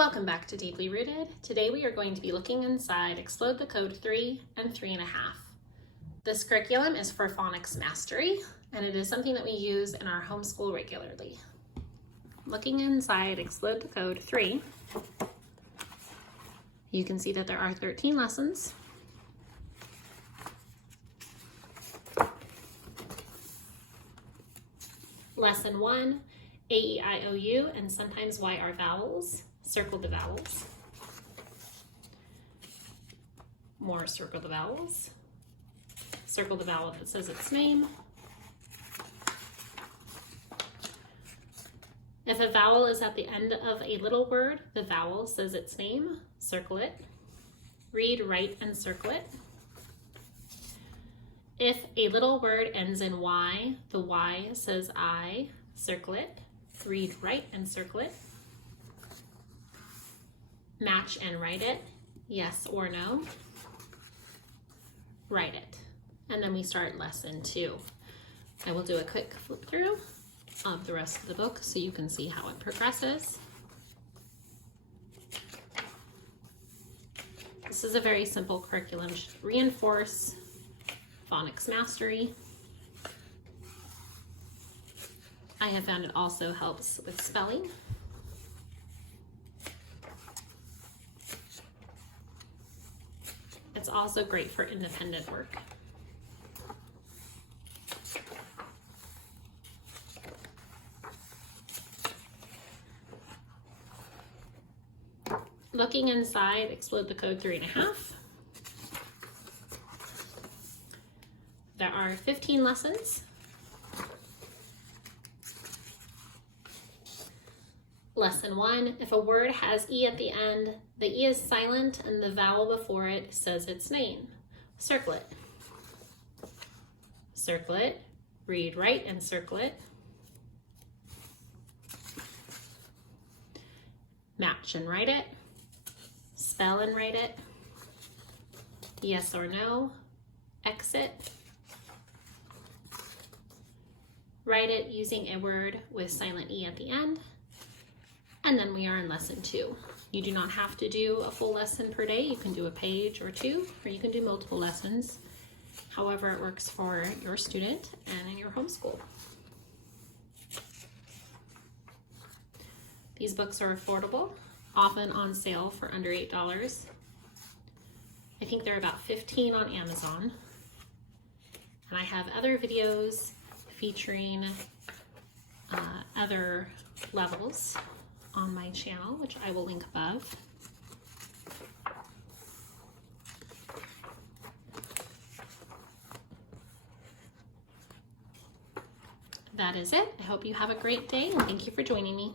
Welcome back to Deeply Rooted. Today we are going to be looking inside Explode the Code 3 and 3.5. This curriculum is for phonics mastery, and it is something that we use in our homeschool regularly. Looking inside Explode the Code 3, you can see that there are 13 lessons. Lesson 1, A, E, I, O, U, and sometimes Y are vowels. Circle the vowels. More circle the vowels. Circle the vowel that says its name. If a vowel is at the end of a little word, the vowel says its name. Circle it. Read, write, and circle it. If a little word ends in Y, the Y says I. Circle it. Read, write, and circle it. Match and write it, yes or no. Write it. And then we start lesson 2. I will do a quick flip through of the rest of the book so you can see how it progresses. This is a very simple curriculum to reinforce phonics mastery. I have found it also helps with spelling. It's also great for independent work. Looking inside Explode the Code 3.5, there are 15 lessons. Lesson 1, if a word has E at the end, the E is silent and the vowel before it says its name. Circle it. Circle it. Read, write, and circle it. Match and write it. Spell and write it. Yes or no. Exit. Write it using a word with silent E at the end. And then we are in lesson 2. You do not have to do a full lesson per day. You can do a page or 2, or you can do multiple lessons. However it works for your student and in your homeschool. These books are affordable, often on sale for under $8. I think they're about $15 on Amazon. And I have other videos featuring other levels on my channel, which I will link above. That is it. I hope you have a great day and thank you for joining me.